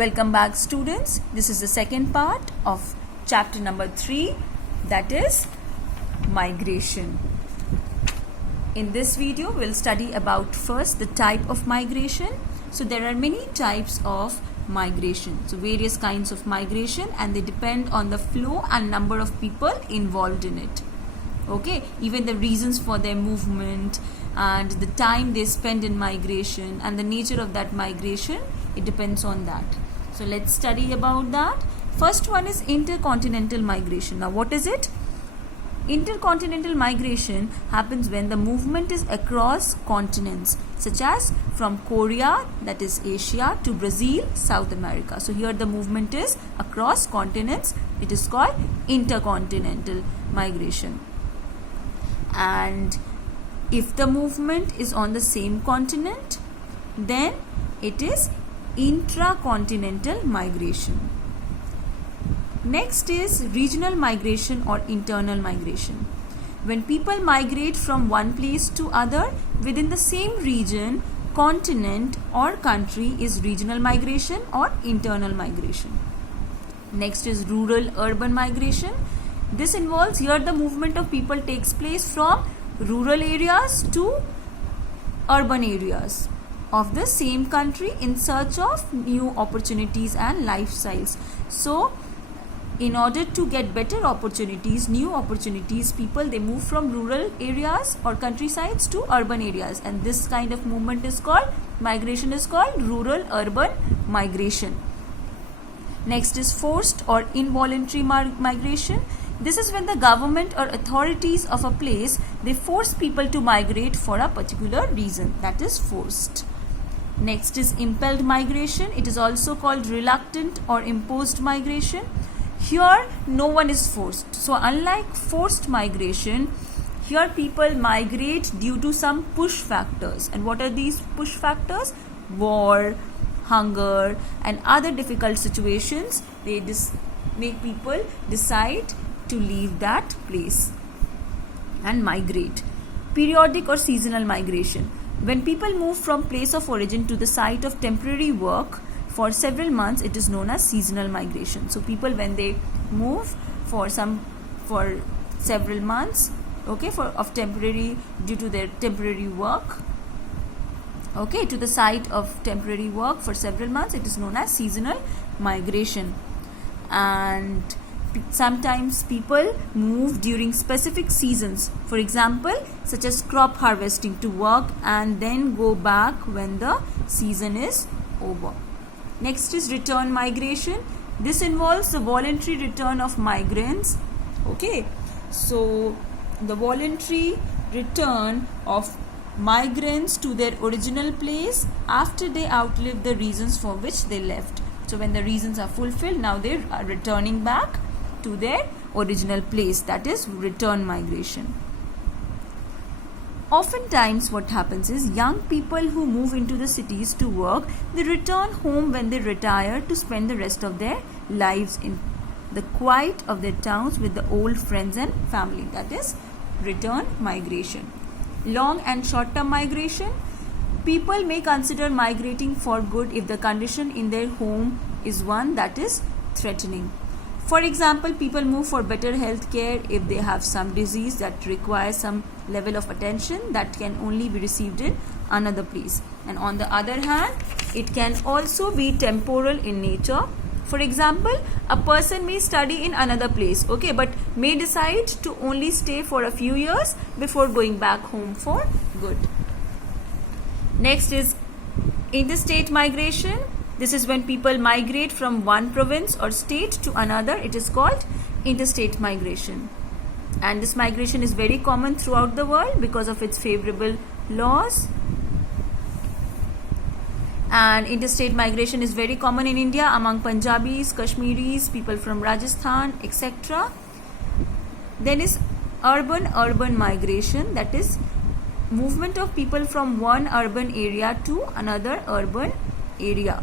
Welcome back, students. This is the second part of chapter number 3, that is migration. In this video, we'll study about first the type of migration. So there are many types of migration. So various kinds of migration, and they depend on the flow and number of people involved in it. Okay, even the reasons for their movement and the time they spend in migration and the nature of that migration, it depends on that. So let's study about that. First one is intercontinental migration. Now what is it? Intercontinental migration happens when the movement is across continents, such as from Korea, that is Asia, to Brazil, South America. So here the movement is across continents. It is called intercontinental migration. And if the movement is on the same continent, then it is intracontinental migration. Next is regional migration or internal migration. When people migrate from one place to other within the same region, continent or country is regional migration or internal migration. Next is rural-urban migration. This involves here the movement of people takes place from rural areas to urban areas of the same country in search of new opportunities and lifestyles. So in order to get better opportunities, new opportunities, people, they move from rural areas or countrysides to urban areas, and this kind of movement is called, migration is called rural-urban migration. Next is forced or involuntary migration. This is when the government or authorities of a place, they force people to migrate for a particular reason, that is forced. Next is impelled migration. It is also called reluctant or imposed migration. Here no one is forced. So unlike forced migration, here people migrate due to some push factors. And what are these push factors? War, hunger, and other difficult situations. They make people decide to leave that place and migrate. Periodic or seasonal migration. When people move from place of origin to the site of temporary work for several months, it is known as seasonal migration. So people, when they move for several months, okay, due to their temporary work, okay, to the site of temporary work for several months, it is known as seasonal migration. And sometimes people move during specific seasons, for example, such as crop harvesting, to work and then go back when the season is over. Next is return migration. This involves the voluntary return of migrants. Okay, so the voluntary return of migrants to their original place after they outlive the reasons for which they left. So when the reasons are fulfilled, now they are returning back to their original place, that is return migration. Oftentimes what happens is young people who move into the cities to work, they return home when they retire to spend the rest of their lives in the quiet of their towns with the old friends and family, that is return migration. Long and short-term migration. People may consider migrating for good if the condition in their home is one that is threatening. For example, people move for better health care if they have some disease that requires some level of attention that can only be received in another place. And on the other hand, it can also be temporal in nature. For example, a person may study in another place, okay, but may decide to only stay for a few years before going back home for good. Next is interstate migration. This is when people migrate from one province or state to another. It is called interstate migration. And this migration is very common throughout the world because of its favorable laws. And interstate migration is very common in India among Punjabis, Kashmiris, people from Rajasthan, etc. Then is urban migration, that is movement of people from one urban area to another urban area.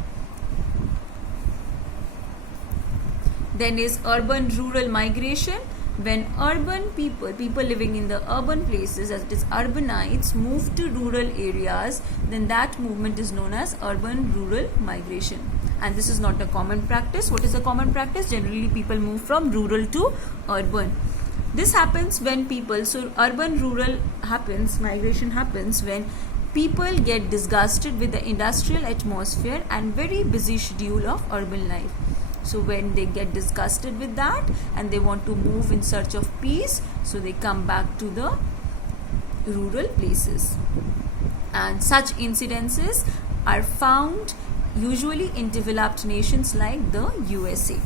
Then is urban-rural migration. When urban people living in the urban places, as it is urbanites, move to rural areas, then that movement is known as urban-rural migration. and this is not a common practice. What is a common practice? Generally people move from rural to urban. This happens when people, so urban rural happens, migration happens when people get disgusted with the industrial atmosphere and very busy schedule of urban life. So when they get disgusted with that and they want to move in search of peace, so they come back to the rural places. And such incidences are found usually in developed nations like the USA.